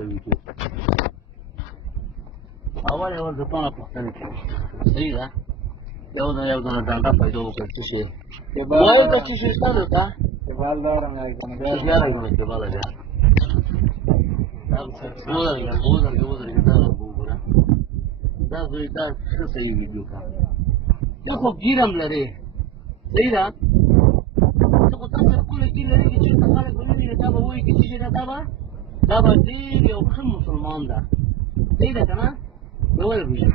شوي دي اول یو ځکه پوښتنه کوي صحیح ده یو ځل ډاټا پیدا وکړ څه شي وایي که څه شي ستاسو ته کبال دارم یک څه دنگاه زیاده کنه که بالا بیا وزرګه دا وګوره دا زوی دا ښه صحیح ویډیو کا دا خو ګیرم لري صحیح ده ته خو تاسو سره کومه ګیر لري چې چېرته خلک ونیسي دا به وایي که څه شي ده دا به ډېر یو ښه مسلمان ده صحیح ده که نه ووایه روژه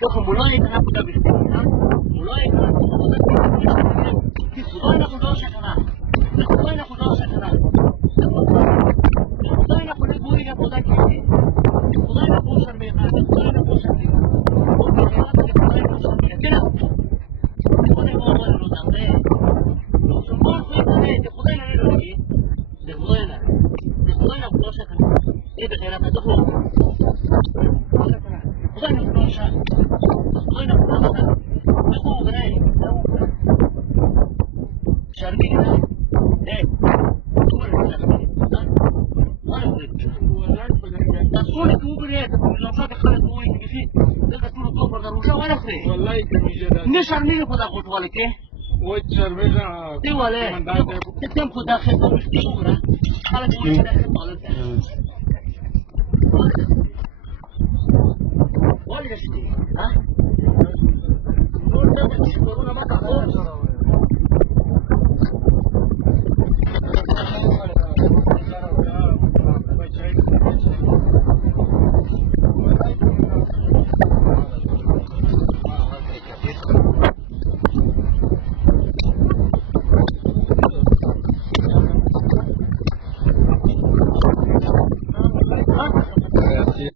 Cojo mulai kana puta biskuita, mulai kana puta biskuita. Mulai na kudosha kana. Mulai na kudosha kana. Mulai na kule buri na puta kiti. Mulai na pusa mbeka, mulai na pusa mbeka. Mulai na pusa mbeka. Kena. Mulai na pusa mbeka. Sumpah kuita ne, de mulai na nero lagi. De mulai na kudosha kana. Ini kira kata tu. Mulai na kudosha. نه شرمېږي په دا کوټوالی کې وای شرمېږه دی ولې ته هم خو دا خدمت مشکل وګوره خلک وایي دا خدمت ولې داسې دي نور دغه شکرونه مه کوه